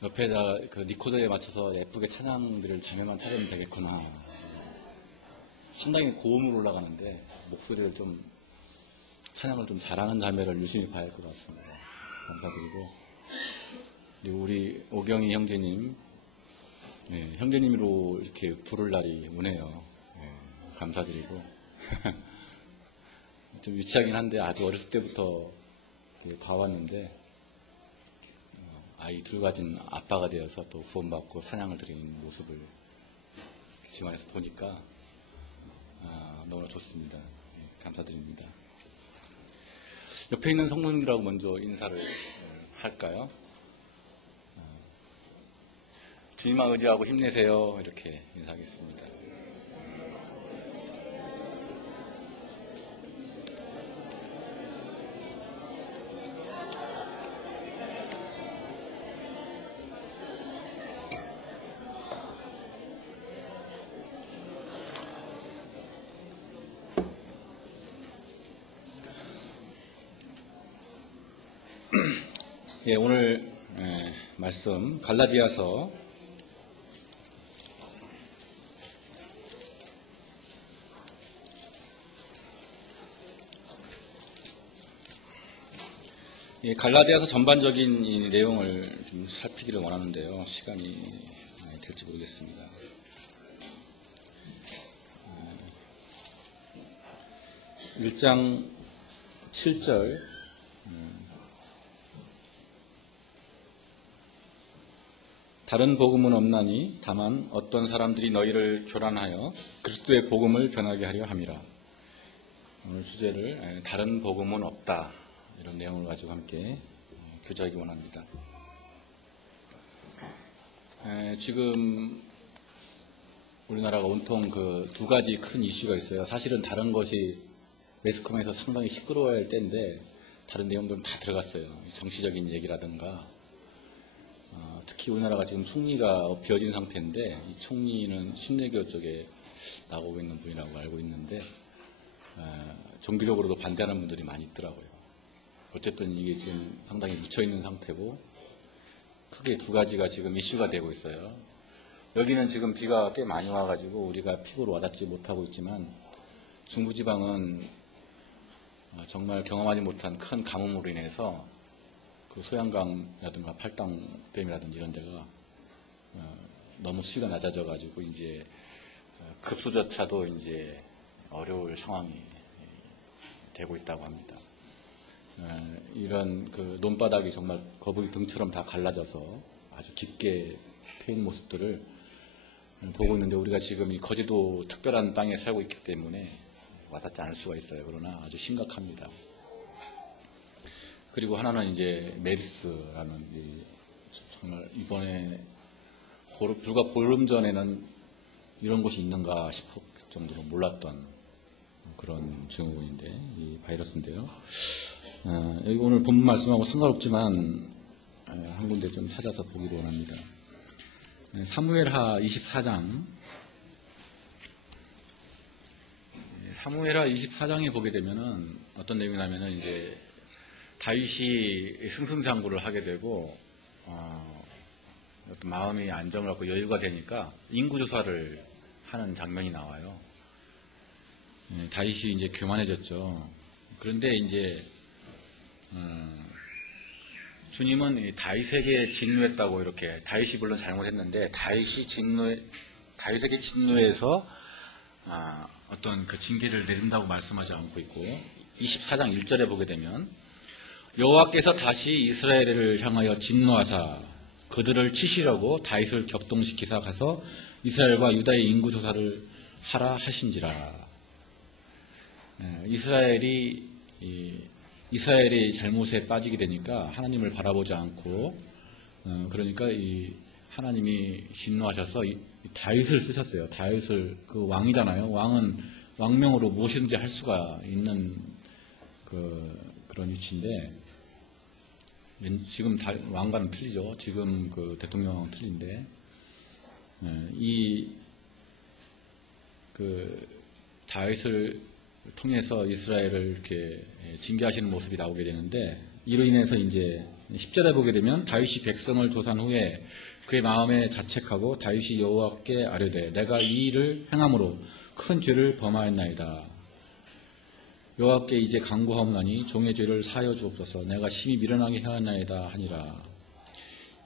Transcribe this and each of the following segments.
옆에다 그 니코더에 맞춰서 예쁘게 찬양들을 자매만 찾으면 되겠구나. 상당히 고음으로 올라가는데 목소리를 좀 찬양을 좀 잘하는 자매를 유심히 봐야 할 것 같습니다. 감사드리고, 그리고 우리 오경희 형제님, 형제님으로 이렇게 부를 날이 오네요. 감사드리고 좀 유치하긴 한데 아주 어렸을 때부터 봐왔는데 아이 둘 가진 아빠가 되어서 또 구원받고 찬양을 드리는 모습을 지금 안에서 보니까 너무나 좋습니다. 감사드립니다. 옆에 있는 성도님들하고 먼저 인사를 할까요? 주님만 의지하고 힘내세요. 이렇게 인사하겠습니다. 오늘 말씀 갈라디아서 '갈라디아서 전반적인 이 내용을 좀 살피기를 원하는데요. 시간이 많이 될지 모르겠습니다. 1장 7절 다른 복음은 없나니 다만 어떤 사람들이 너희를 교란하여 그리스도의 복음을 변하게 하려 함이라. 오늘 주제를 다른 복음은 없다, 이런 내용을 가지고 함께 교제하기 원합니다. 지금 우리나라가 온통 그 두 가지 큰 이슈가 있어요. 사실은 다른 것이 매스컴에서 상당히 시끄러워야 할 때인데 다른 내용들은 다 들어갔어요. 정치적인 얘기라든가, 특히 우리나라가 지금 총리가 비어진 상태인데 이 총리는 신내교 쪽에 나오고 있는 분이라고 알고 있는데 종교적으로도 반대하는 분들이 많이 있더라고요. 어쨌든 이게 지금 상당히 묻혀있는 상태고 크게 두 가지가 지금 이슈가 되고 있어요. 여기는 지금 비가 꽤 많이 와가지고 우리가 피부로 와닿지 못하고 있지만 중부지방은 정말 경험하지 못한 큰 가뭄으로 인해서 그 소양강이라든가 팔당댐이라든지 이런 데가 너무 수위가 낮아져가지고 이제 급수조차도 이제 어려울 상황이 되고 있다고 합니다. 이런 그 논바닥이 정말 거북이 등처럼 다 갈라져서 아주 깊게 패인 모습들을 보고 있는데 우리가 지금 이 거제도 특별한 땅에 살고 있기 때문에 와닿지 않을 수가 있어요. 그러나 아주 심각합니다. 그리고 하나는 이제 메르스라는 정말 이번에 불과 보름 전에는 이런 곳이 있는가 싶을 정도로 몰랐던 그런 증후군인데 이 바이러스인데요. 여기 오늘 본문 말씀하고 상관없지만 한 군데 좀 찾아서 보기를 원합니다. 사무엘하 24장. 사무엘하 24장에 보게 되면은 어떤 내용이냐면은 이제 다윗이 승승장구를 하게 되고 어떤 마음이 안정을 갖고 여유가 되니까 인구조사를 하는 장면이 나와요. 다윗이 이제 교만해졌죠. 그런데 이제 주님은 다윗에게 진노했다고 이렇게, 다윗이 물론 잘못했는데 다윗에게 진노해서 어떤 그 징계를 내린다고 말씀하지 않고 있고, 24장 1절에 보게 되면 여호와께서 다시 이스라엘을 향하여 진노하사 그들을 치시려고 다윗을 격동시키사 가서 이스라엘과 유다의 인구조사를 하라 하신지라. 이스라엘이 잘못에 빠지게 되니까 하나님을 바라보지 않고, 그러니까 이 하나님이 진노하셔서 다윗을 쓰셨어요. 다윗을, 그 왕이잖아요. 왕은 왕명으로 무엇이든지 할 수가 있는 그런 위치인데, 지금 왕과는 틀리죠. 지금 그 대통령은 틀린데, 다윗을 통해서 이스라엘을 이렇게 징계하시는 모습이 나오게 되는데, 이로 인해서 이제 10절에 보게 되면 다윗이 백성을 조사한 후에 그의 마음에 자책하고 다윗이 여호와께 아뢰되 내가 이 일을 행함으로 큰 죄를 범하였나이다. 여호와께 이제 간구하옵나니 종의 죄를 사하여 주옵소서. 내가 심히 미련하게 행하였나이다 하니라.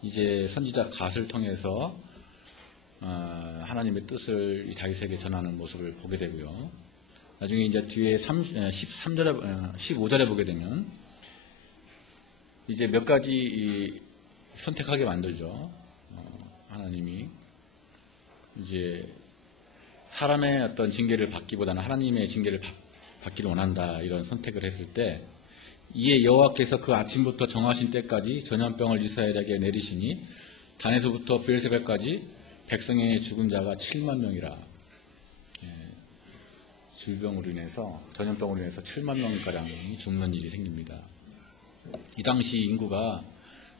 이제 선지자 갓을 통해서 하나님의 뜻을 다윗에게 전하는 모습을 보게 되고요. 나중에 이제 뒤에 15절에 보게 되면 이제 몇 가지 선택하게 만들죠. 하나님이 이제 사람의 어떤 징계를 받기보다는 하나님의 징계를 받기를 원한다 이런 선택을 했을 때 이에 여호와께서 그 아침부터 정하신 때까지 전염병을 이스라엘에게 내리시니 단에서부터 브엘세바까지 백성의 죽은 자가 7만 명이라. 질병으로 인해서 전염병으로 인해서 7만 명가량이 죽는 일이 생깁니다. 이 당시 인구가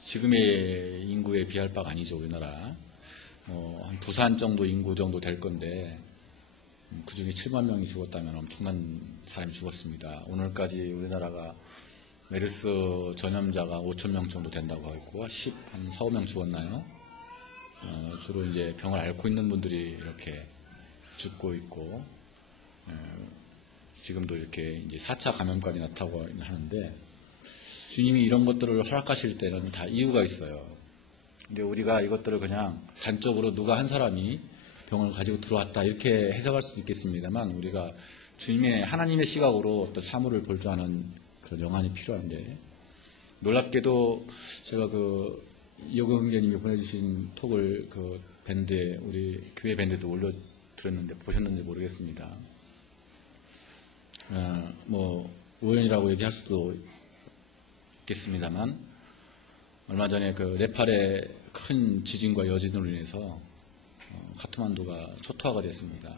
지금의 인구에 비할 바가 아니죠. 우리나라 한 부산 정도 인구 정도 될 건데 그 중에 7만 명이 죽었다면 엄청난 사람이 죽었습니다. 오늘까지 우리나라가 메르스 전염자가 5천 명 정도 된다고 하고 한 4, 5명 죽었나요? 주로 이제 병을 앓고 있는 분들이 이렇게 죽고 있고 지금도 이렇게 이제 4차 감염까지 나타나고 하는데 주님이 이런 것들을 허락하실 때는 다 이유가 있어요. 근데 우리가 이것들을 그냥 단적으로 누가 한 사람이 병을 가지고 들어왔다 이렇게 해석할 수도 있겠습니다만 우리가 주님의 하나님의 시각으로 어떤 사물을 볼 줄 아는 그런 영안이 필요한데 놀랍게도 제가 그 이호경 형제님이 보내주신 톡을 그 밴드에 우리 교회 밴드도 올려드렸는데 보셨는지 모르겠습니다. 뭐 우연이라고 얘기할 수도 있겠습니다만 얼마 전에 그 네팔의 큰 지진과 여진으로 인해서 카트만두가 초토화가 됐습니다.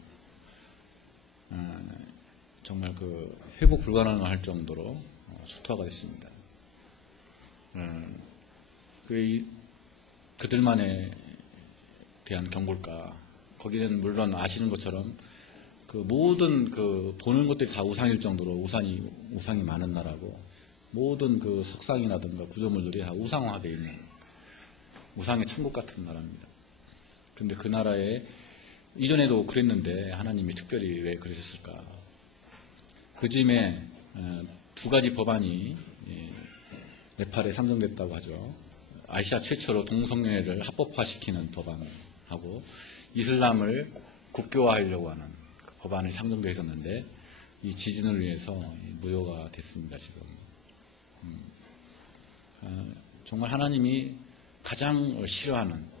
정말 그 회복 불가능할 정도로 초토화가 됐습니다. 그들만에 대한 경골가 거기는 물론 아시는 것처럼 그 모든 그 보는 것들이 다 우상일 정도로 우상이 많은 나라고 모든 그 석상이라든가 구조물들이 다 우상화되어 있는 우상의 천국 같은 나라입니다. 그런데 그 나라에 이전에도 그랬는데 하나님이 특별히 왜 그러셨을까? 그 즈음에 두 가지 법안이 네팔에 상정됐다고 하죠. 아시아 최초로 동성애를 합법화시키는 법안하고 이슬람을 국교화하려고 하는 그 법안이 상정되어 있었는데 이 지진을 위해서 무효가 됐습니다. 지금 정말 하나님이 가장 싫어하는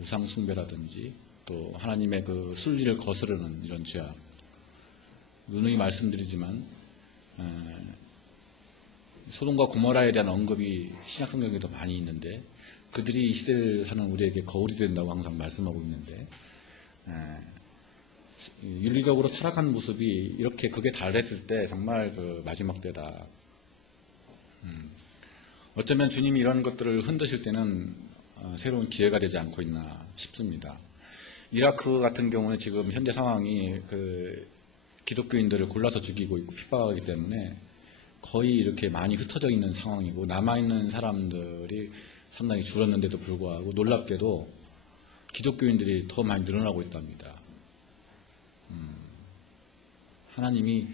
우상 숭배라든지 또 하나님의 그 순리를 거스르는 이런 죄악 누누이 말씀드리지만 소돔과 고모라에 대한 언급이 신약 성경에도 많이 있는데 그들이 이 시대를 사는 우리에게 거울이 된다고 항상 말씀하고 있는데 윤리적으로 타락한 모습이 이렇게 극에 달했을 때 정말 그 마지막 때다. 어쩌면 주님이 이런 것들을 흔드실 때는 새로운 기회가 되지 않고 있나 싶습니다. 이라크 같은 경우는 지금 현재 상황이 그 기독교인들을 골라서 죽이고 있고 핍박하기 때문에 거의 이렇게 많이 흩어져 있는 상황이고 남아있는 사람들이 상당히 줄었는데도 불구하고 놀랍게도 기독교인들이 더 많이 늘어나고 있답니다. 하나님이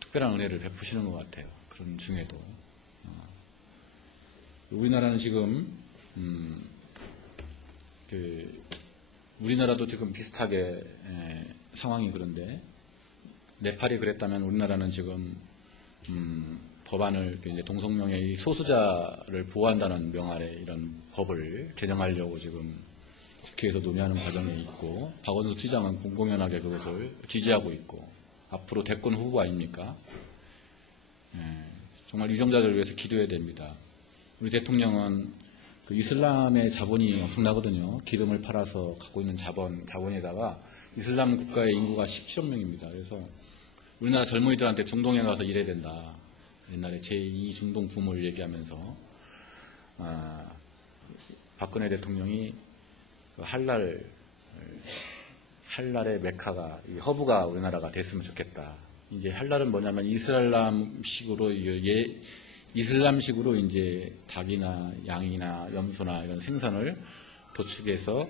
특별한 은혜를 베푸시는 것 같아요. 그런 중에도 우리나라는 지금 우리나라도 지금 비슷하게 상황이 그런데 네팔이 그랬다면 우리나라는 지금 법안을 이제 동성명의 소수자를 보호한다는 명 아래 이런 법을 제정하려고 지금 국회에서 논의하는 과정에 있고 박원순 시장은 공공연하게 그것을 지지하고 있고 앞으로 대권 후보 아닙니까? 정말 이성자들을 위해서 기도해야 됩니다. 우리 대통령은 그 이슬람의 자본이 엄청나거든요. 기름을 팔아서 갖고 있는 자본에다가 이슬람 국가의 인구가 17억 명입니다. 그래서 우리나라 젊은이들한테 중동에 가서 일해야 된다. 옛날에 제2 중동 붐을 얘기하면서 박근혜 대통령이 그 할랄의 메카가 이 허브가 우리나라가 됐으면 좋겠다. 이제 할 날은 뭐냐면 이슬람식으로 이슬람식으로 이제 닭이나 양이나 염소나 이런 생선을 도축해서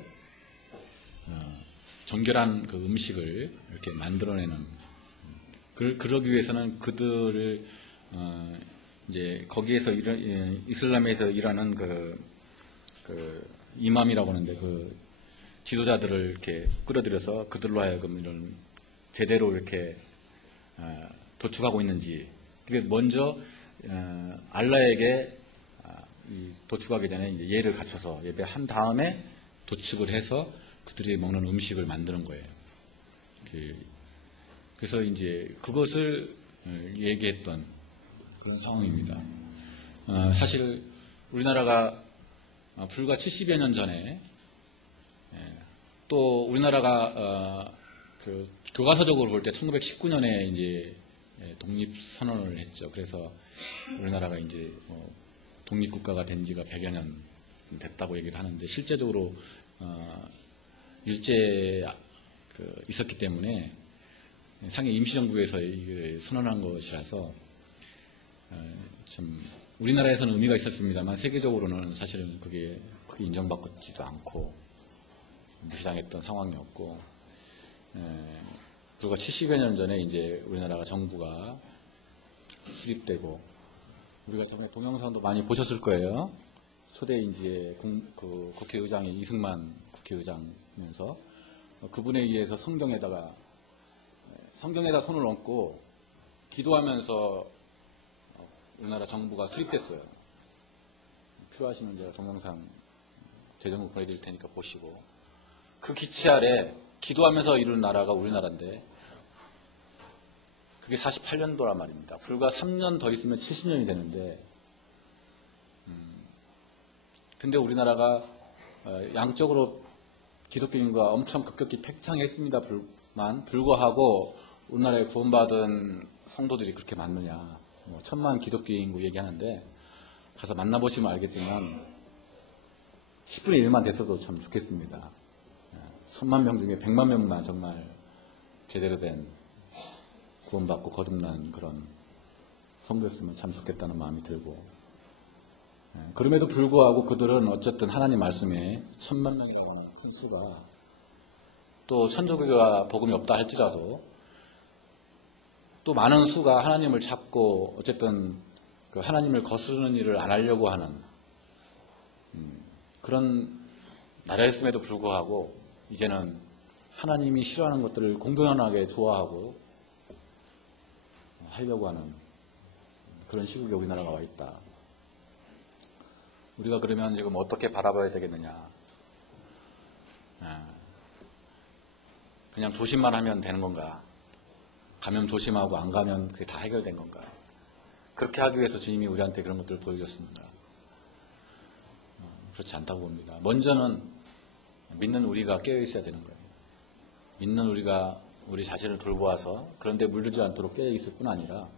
정결한 그 음식을 이렇게 만들어내는, 그러기 위해서는 그들을 이제 거기에서 이슬람에서 일하는 그 이맘이라고 하는데 그 지도자들을 이렇게 끌어들여서 그들로 하여금 이런 제대로 이렇게 도축하고 있는지, 그게 먼저 알라에게 도축하기 전에 이제 예를 갖춰서 예배한 다음에 도축을 해서 그들이 먹는 음식을 만드는 거예요. 그래서 이제 그것을 얘기했던 그런 상황입니다. 사실 우리나라가 불과 70여 년 전에 또 우리나라가 그 교과서적으로 볼 때 1919년에 이제 독립 선언을 했죠. 그래서 우리나라가 이제 독립국가가 된 지가 100여 년 됐다고 얘기를 하는데, 실제적으로 일제 있었기 때문에 상해 임시정부에서 선언한 것이라서 좀 우리나라에서는 의미가 있었습니다만 세계적으로는 사실은 그게 크게 인정받지도 않고 무시당했던 상황이었고, 불과 70여 년 전에 이제 우리나라가 정부가 수립되고, 우리가 전에 동영상도 많이 보셨을 거예요. 초대 이제 그 국회의장이 이승만 국회의장이면서 그분에 의해서 성경에다 손을 얹고 기도하면서 우리나라 정부가 수립됐어요. 필요하시면 제가 동영상 재정부 보내드릴 테니까 보시고, 그 기치 아래 기도하면서 이룬 나라가 우리나라인데 그게 48년도란 말입니다. 불과 3년 더 있으면 70년이 되는데, 근데 우리나라가 양적으로 기독교인과 엄청 급격히 팽창했습니다만 불구하고 우리나라에 구원받은 성도들이 그렇게 많느냐. 1000만 기독교 인구 얘기하는데 가서 만나보시면 알겠지만 10분의 1만 됐어도 참 좋겠습니다. 1000만 명 중에 100만 명만 정말 제대로 된 구원받고 거듭난 그런 성도였으면 참 좋겠다는 마음이 들고, 그럼에도 불구하고 그들은 어쨌든 하나님 말씀에 1000만 명이라고 하는 큰 수가, 또 천주교가 복음이 없다 할지라도 또 많은 수가 하나님을 찾고 어쨌든 그 하나님을 거스르는 일을 안 하려고 하는 그런 나라였음에도 불구하고 이제는 하나님이 싫어하는 것들을 공공연하게 좋아하고 하려고 하는 그런 시국에 우리나라가 와 있다. 우리가 그러면 지금 어떻게 바라봐야 되겠느냐. 그냥 조심만 하면 되는 건가? 가면 조심하고 안 가면 그게 다 해결된 건가? 그렇게 하기 위해서 주님이 우리한테 그런 것들을 보여줬습니다. 그렇지 않다고 봅니다. 먼저는 믿는 우리가 깨어있어야 되는 거예요. 믿는 우리가 우리 자신을 돌보아서 그런데 물들지 않도록 깨어있을 뿐 아니라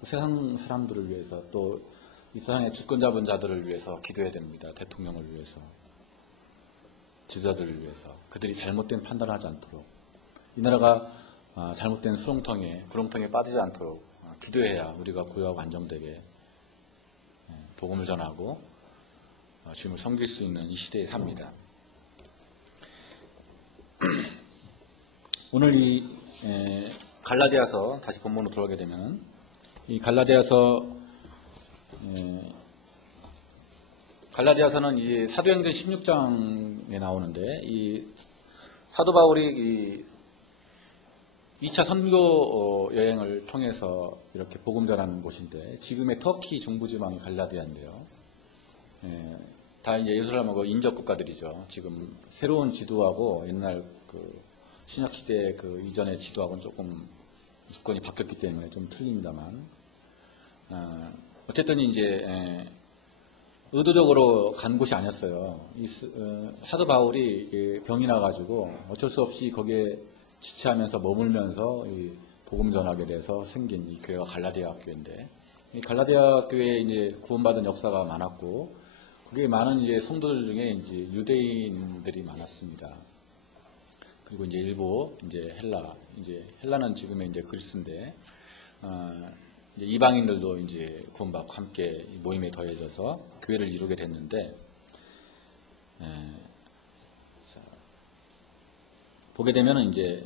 또 세상 사람들을 위해서, 또 이 세상의 주권 잡은 자들을 위해서 기도해야 됩니다. 대통령을 위해서, 지도자들을 위해서. 그들이 잘못된 판단을 하지 않도록, 이 나라가 잘못된 구렁텅이에 빠지지 않도록 기도해야 우리가 고요하고 안정되게 복음을 전하고 주님을 섬길 수 있는 이 시대에 삽니다. 오늘 이 갈라디아서, 다시 본문으로 돌아가게 되면 이 갈라디아서는 이 사도행전 16장에 나오는데, 이 사도 바울이 이 2차 선교 여행을 통해서 이렇게 복음 전하는 곳인데, 지금의 터키 중부지방이 갈라디아인데요. 다 이제 예루살렘하고 인접 국가들이죠. 지금 새로운 지도하고 옛날 그 신약 시대 그 이전의 지도하고는 조금 주권이 바뀌었기 때문에 좀 틀립니다만, 어쨌든 이제 의도적으로 간 곳이 아니었어요. 사도 바울이 병이 나가지고 어쩔 수 없이 거기에 지체하면서 머물면서 이 복음 전하게 돼서 생긴 이 교회가 갈라디아 교회인데, 이 갈라디아 교회에 이제 구원받은 역사가 많았고, 그게 많은 이제 성도들 중에 이제 유대인들이 많았습니다. 그리고 이제 일부 이제 헬라는 지금의 이제 그리스인데 이제 이방인들도 이제 구원받고 함께 모임에 더해져서 교회를 이루게 됐는데 자, 보게 되면은 이제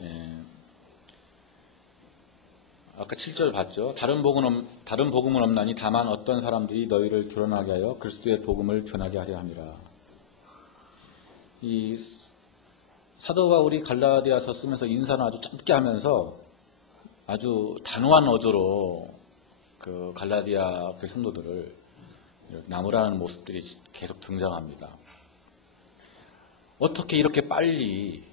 아까 7절 봤죠. 다른 복음은 없나니 다만 어떤 사람들이 너희를 교란하게 하여 그리스도의 복음을 변하게 하려 함이라. 이 사도 바울이 갈라디아서 쓰면서 인사는 아주 짧게 하면서 아주 단호한 어조로 그 갈라디아 그 성도들을 이렇게 나무라는 모습들이 계속 등장합니다. 어떻게 이렇게 빨리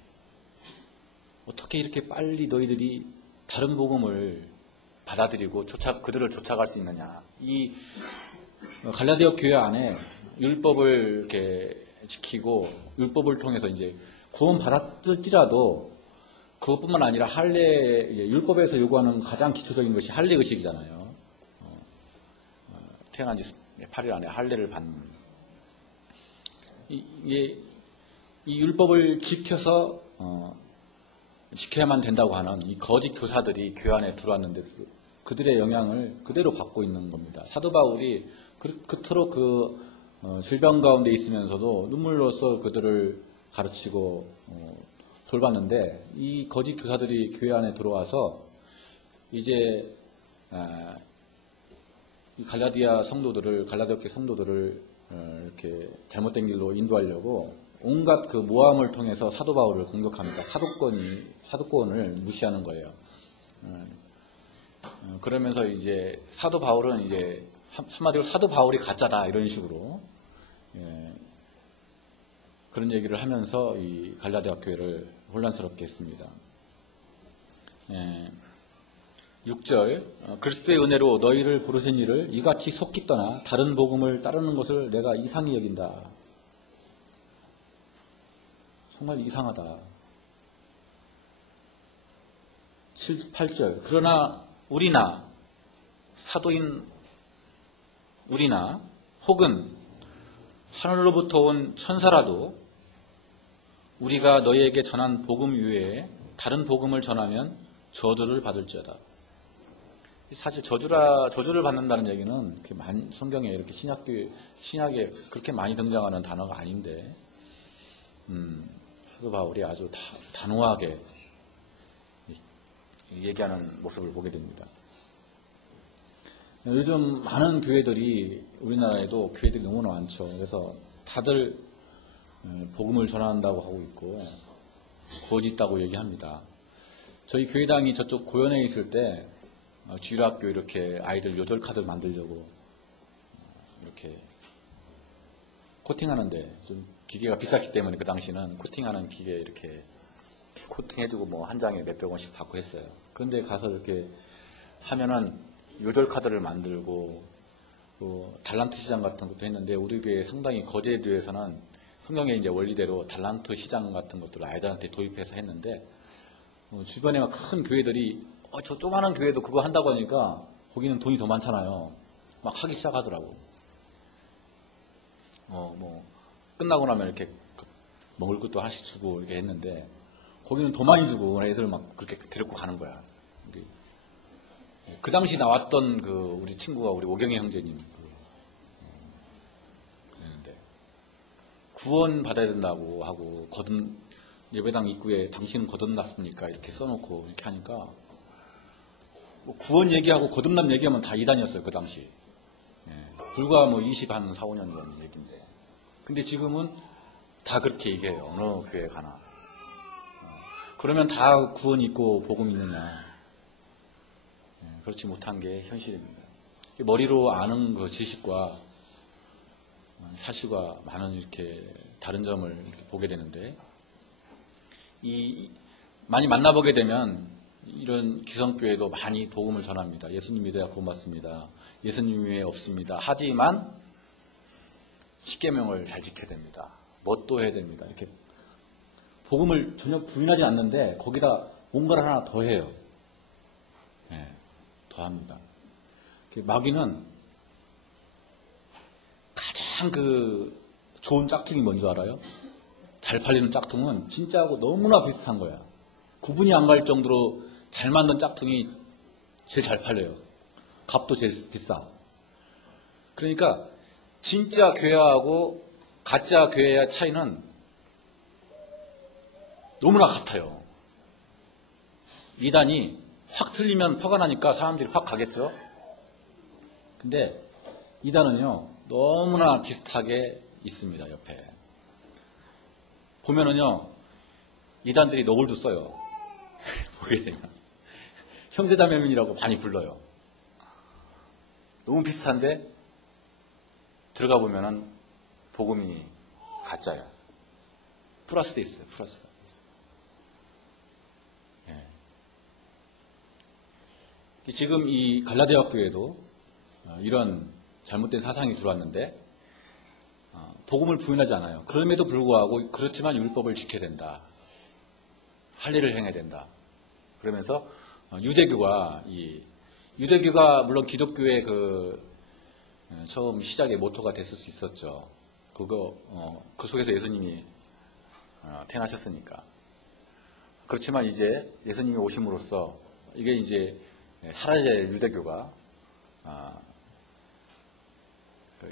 너희들이 다른 복음을 받아들이고 그들을 쫓아갈 수 있느냐. 이 갈라디아 교회 안에 율법을 이렇게 지키고 율법을 통해서 이제 구원 받았을지라도 그것뿐만 아니라 율법에서 요구하는 가장 기초적인 것이 할례 의식이잖아요. 태어난 지 8일 안에 할례를 받는. 이 율법을 지켜야만 된다고 하는 이 거짓 교사들이 교회 안에 들어왔는데 그들의 영향을 그대로 받고 있는 겁니다. 사도 바울이 그토록 질병 가운데 있으면서도 눈물로써 그들을 가르치고 돌봤는데 이 거짓 교사들이 교회 안에 들어와서 이제 이 갈라디아 교회 성도들을 이렇게 잘못된 길로 인도하려고 온갖 그 모함을 통해서 사도 바울을 공격합니다. 사도권을 무시하는 거예요. 그러면서 이제 사도 바울은 이제 한마디로 사도 바울이 가짜다 이런 식으로 그런 얘기를 하면서 이 갈라디아 교회를 혼란스럽게 했습니다. 6절 그리스도의 은혜로 너희를 부르신 이를 이같이 속기 떠나 다른 복음을 따르는 것을 내가 이상히 여긴다. 정말 이상하다. 8절 그러나 우리나 사도인 우리나 혹은 하늘로부터 온 천사라도 우리가 너희에게 전한 복음 이외에 다른 복음을 전하면 저주를 받을지어다. 사실 저주를 받는다는 얘기는 성경에 이렇게 신약에 그렇게 많이 등장하는 단어가 아닌데 사도 바울이 아주 단호하게 얘기하는 모습을 보게 됩니다. 요즘 많은 교회들이 우리나라에도 교회들이 너무나 많죠. 그래서 다들 복음을 전한다고 하고 있고 구원이 있다고 얘기합니다. 저희 교회당이 저쪽 고현에 있을 때 주일학교 이렇게 아이들 요절 카드 만들려고 이렇게 코팅하는데 좀 기계가 비쌌기 때문에 그 당시는 코팅하는 기계 이렇게 코팅해주고 뭐 한 장에 몇백 원씩 받고 했어요. 그런데 가서 이렇게 하면은 요절 카드를 만들고 또 달란트 시장 같은 것도 했는데 우리 교회 상당히 거제도에서는 성경의 이제 원리대로 달란트 시장 같은 것들을 아이들한테 도입해서 했는데 주변에 큰 교회들이 저 조그마한 교회도 그거 한다고 하니까 거기는 돈이 더 많잖아요. 막 하기 시작하더라고. 뭐 끝나고 나면 이렇게 먹을 것도 하나씩 주고 이렇게 했는데 거기는 더 많이 주고 애들 막 그렇게 데리고 가는 거야. 그 당시 나왔던 우리 친구가 우리 오경희 형제님 그랬는데 구원 받아야 된다고 하고 예배당 입구에 당신은 거듭났습니까? 이렇게 써놓고 이렇게 하니까 구원 얘기하고 거듭남 얘기하면 다 이단이었어요. 그 당시. 불과 24, 5년 전 얘기인데. 근데 지금은 다 그렇게 얘기해요. 어느 교회 가나. 그러면 다 구원 있고 복음 있느냐. 그렇지 못한 게 현실입니다. 머리로 아는 그 지식과 사실과 많은 이렇게 다른 점을 이렇게 보게 되는데, 많이 만나보게 되면 이런 기성교회도 많이 복음을 전합니다. 예수님 믿어야 구원받습니다. 예수님 외에 없습니다. 하지만 십계명을 잘 지켜야 됩니다. 뭣도 해야 됩니다. 이렇게 복음을 전혀 부인하지 않는데 거기다 뭔가를 하나 더 해요. 더 합니다. 마귀는 가장 좋은 짝퉁이 뭔지 알아요? 잘 팔리는 짝퉁은 진짜하고 너무나 비슷한 거야. 구분이 안 갈 정도로 잘 만든 짝퉁이 제일 잘 팔려요. 값도 제일 비싸. 그러니까 진짜 괴하고 가짜 괴의 차이는 너무나 같아요. 이단이 확 틀리면 화가 나니까 사람들이 확 가겠죠. 근데 이단은요 너무나 비슷하게 있습니다. 옆에 보면은요 이단들이 너울도 써요. 보게 되면 형제자매민이라고 많이 불러요. 너무 비슷한데 들어가 보면은 복음이 가짜야. 플러스돼 있어요. 플러스가 있어요. 예. 지금 이 갈라디아 교회도 이런 잘못된 사상이 들어왔는데 복음을 부인하지 않아요. 그럼에도 불구하고 그렇지만 율법을 지켜야 된다. 할례를 행해야 된다. 그러면서 유대교가 물론 기독교의 처음 시작의 모토가 됐을 수 있었죠. 그 속에서 예수님이 태어나셨으니까. 그렇지만 이제 예수님이 오심으로써 이게 이제 사라질 유대교가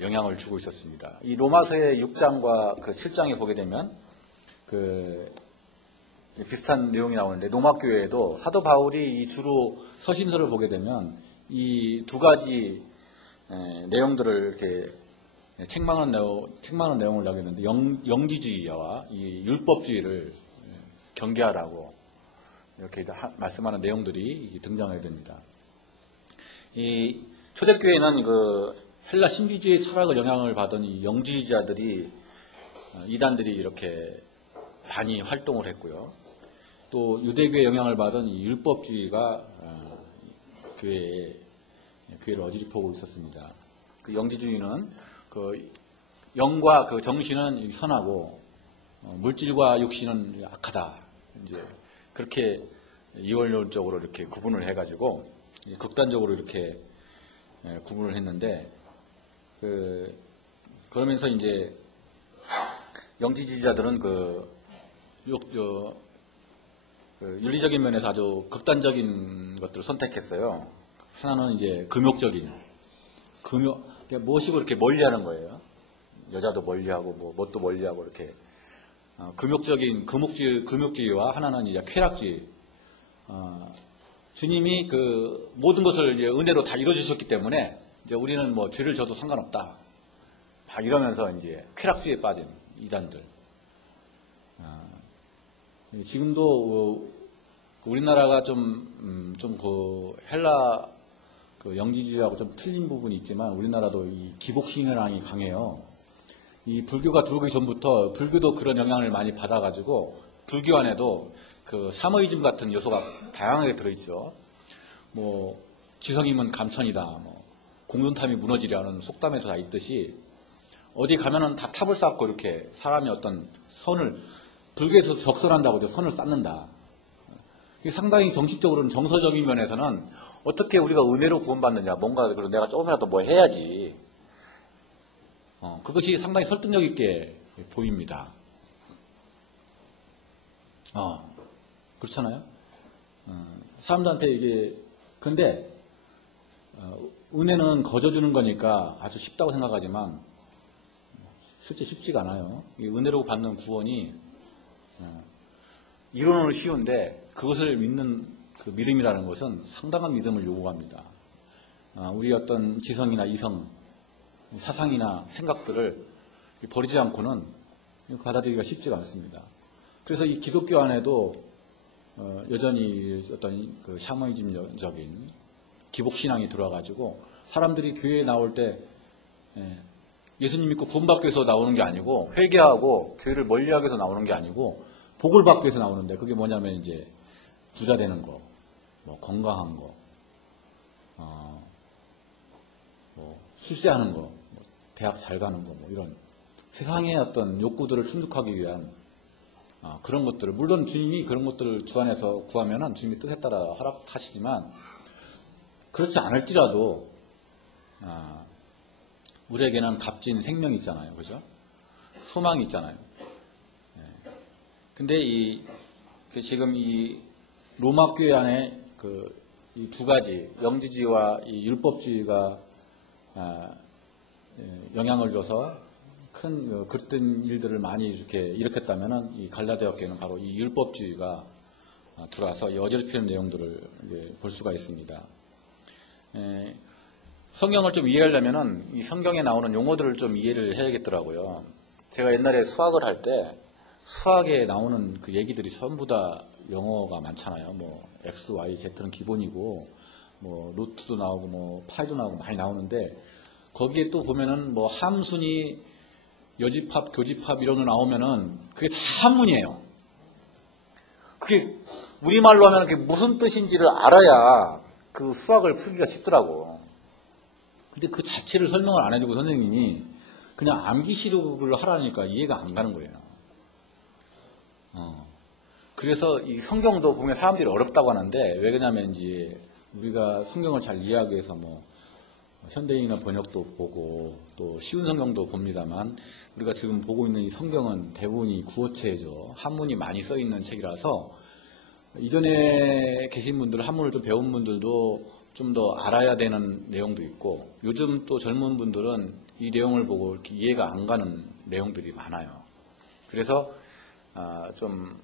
영향을 주고 있었습니다. 이 로마서의 6장과 7장에 보게 되면 비슷한 내용이 나오는데 로마 교회에도 사도 바울이 주로 서신서를 보게 되면 이 두 가지 내용들을 이렇게 책망하는 내용을 나오겠는데 영지주의와 이 율법주의를 경계하라고 이렇게 말씀하는 내용들이 등장하게 됩니다. 이 초대교회는 헬라 신비주의 철학을 영향을 받은 이 영지주의자들이 이단들이 이렇게 많이 활동을 했고요. 또 유대교의 영향을 받은 이 율법주의가 교회를 어지럽히고 있었습니다. 그 영지주의는 영과 정신은 선하고 물질과 육신은 악하다. 이제 그렇게 이원론적으로 이렇게 구분을 해가지고 극단적으로 이렇게 구분을 했는데 그러면서 이제 영지주의자들은 윤리적인 면에서 아주 극단적인 것들을 선택했어요. 하나는 이제 금욕적인, 무엇이고 이렇게 멀리하는 거예요. 여자도 멀리하고 뭣도 멀리하고 이렇게 금욕적인 금욕주의와 하나는 이제 쾌락주의. 주님이 모든 것을 이제 은혜로 다 이루어주셨기 때문에 이제 우리는 죄를 져도 상관없다. 막 이러면서 이제 쾌락주의에 빠진 이단들. 지금도 우리나라가 좀 헬라 영지주의하고 좀 틀린 부분이 있지만 우리나라도 이 기복신앙이 강해요. 이 불교가 들어오기 전부터 불교도 그런 영향을 많이 받아가지고 불교 안에도 샤머니즘 같은 요소가 다양하게 들어있죠. 지성이면 감천이다. 공동탐이 무너지려는 속담에도 다 있듯이 어디 가면은 다 탑을 쌓고 이렇게 사람이 어떤 선을 불교에서 적선한다고 선을 쌓는다. 이게 상당히 정식적으로는 정서적인 면에서는 어떻게 우리가 은혜로 구원받느냐, 뭔가 그래서 내가 조금이라도 해야지. 그것이 상당히 설득력 있게 보입니다. 그렇잖아요. 사람들한테 근데 은혜는 거저주는 거니까 아주 쉽다고 생각하지만 실제 쉽지가 않아요. 은혜로 받는 구원이 이론으로 쉬운데 그것을 믿는 믿음이라는 것은 상당한 믿음을 요구합니다. 우리 어떤 지성이나 이성, 사상이나 생각들을 버리지 않고는 받아들이기가 쉽지가 않습니다. 그래서 이 기독교 안에도 여전히 어떤 샤머니즘적인 기복신앙이 들어와가지고 사람들이 교회에 나올 때 예수님 믿고 구원받기 위해서 나오는 게 아니고 회개하고 교회를 멀리하기 위해서 나오는 게 아니고 복을 받기 위해서 나오는데 그게 뭐냐면 이제 부자 되는 거, 건강한 거, 출세하는 거, 대학 잘 가는 거, 이런 세상의 어떤 욕구들을 충족하기 위한 그런 것들을, 물론 주님이 그런 것들을 주 안에서 구하면은 주님이 뜻에 따라 허락하시지만 그렇지 않을지라도 우리에게는 값진 생명이 있잖아요, 그죠? 소망이 있잖아요. 근데 지금 이 로마 교회 안에 이 두 가지 영지주의와 이 율법주의가 영향을 줘서 큰 그릇된 일들을 많이 이렇게 일으켰다면은 이 갈라디아 교회는 바로 이 율법주의가 들어와서 이 어지럽히는 내용들을 볼 수가 있습니다. 성경을 좀 이해하려면은 이 성경에 나오는 용어들을 좀 이해를 해야겠더라고요. 제가 옛날에 수학을 할 때 수학에 나오는 그 얘기들이 전부 다 영어가 많잖아요. 뭐 x, y, z는 기본이고 뭐 루트도 나오고 뭐 파이도 나오고 많이 나오는데 거기에 또 보면은 뭐 함수니 여집합, 교집합 이런 거 나오면은 그게 다 한문이에요. 그게 우리말로 하면 그게 무슨 뜻인지를 알아야 그 수학을 풀기가 쉽더라고. 근데 그 자체를 설명을 안 해주고 선생님이 그냥 암기시록을 하라니까 이해가 안 가는 거예요. 그래서 이 성경도 보면 사람들이 어렵다고 하는데 왜 그러냐면 이제 우리가 성경을 잘 이해하기 위해서 뭐 현대인의 번역도 보고 또 쉬운 성경도 봅니다만 우리가 지금 보고 있는 이 성경은 대부분이 구어체죠. 한문이 많이 써 있는 책이라서 이전에 계신 분들, 한문을 좀 배운 분들도 좀 더 알아야 되는 내용도 있고 요즘 또 젊은 분들은 이 내용을 보고 이렇게 이해가 안 가는 내용들이 많아요. 그래서 좀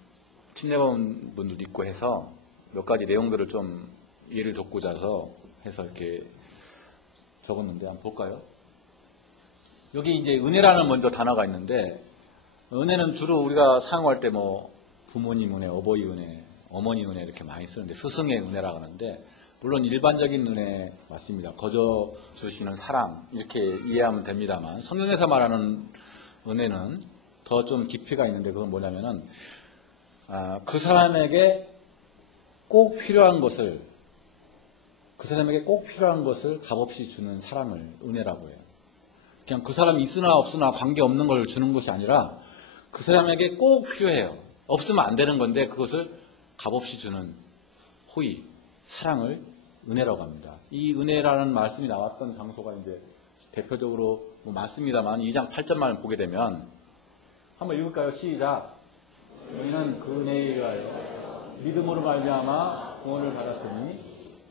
침례받은 분들도 있고 해서 몇 가지 내용들을 좀 이해를 돕고자 해서 이렇게 적었는데 한번 볼까요? 여기 이제 은혜라는 먼저 단어가 있는데 은혜는 주로 우리가 사용할 때 뭐 부모님 은혜, 어버이 은혜, 어머니 은혜 이렇게 많이 쓰는데 스승의 은혜라고 하는데 물론 일반적인 은혜 맞습니다. 거저 주시는 사랑 이렇게 이해하면 됩니다만 성경에서 말하는 은혜는 더 좀 깊이가 있는데 그건 뭐냐면은 그 사람에게 꼭 필요한 것을 값없이 주는 사랑을 은혜라고 해요. 그냥 그 사람이 있으나 없으나 관계없는 걸 주는 것이 아니라 그 사람에게 꼭 필요해요. 없으면 안 되는 건데 그것을 값없이 주는 호의, 사랑을 은혜라고 합니다. 이 은혜라는 말씀이 나왔던 장소가 이제 대표적으로 뭐 맞습니다만 2장 8절만 보게 되면 한번 읽을까요? 시작. 너희는 그 은혜에 의하여 믿음으로 말미암아 구원을 받았으니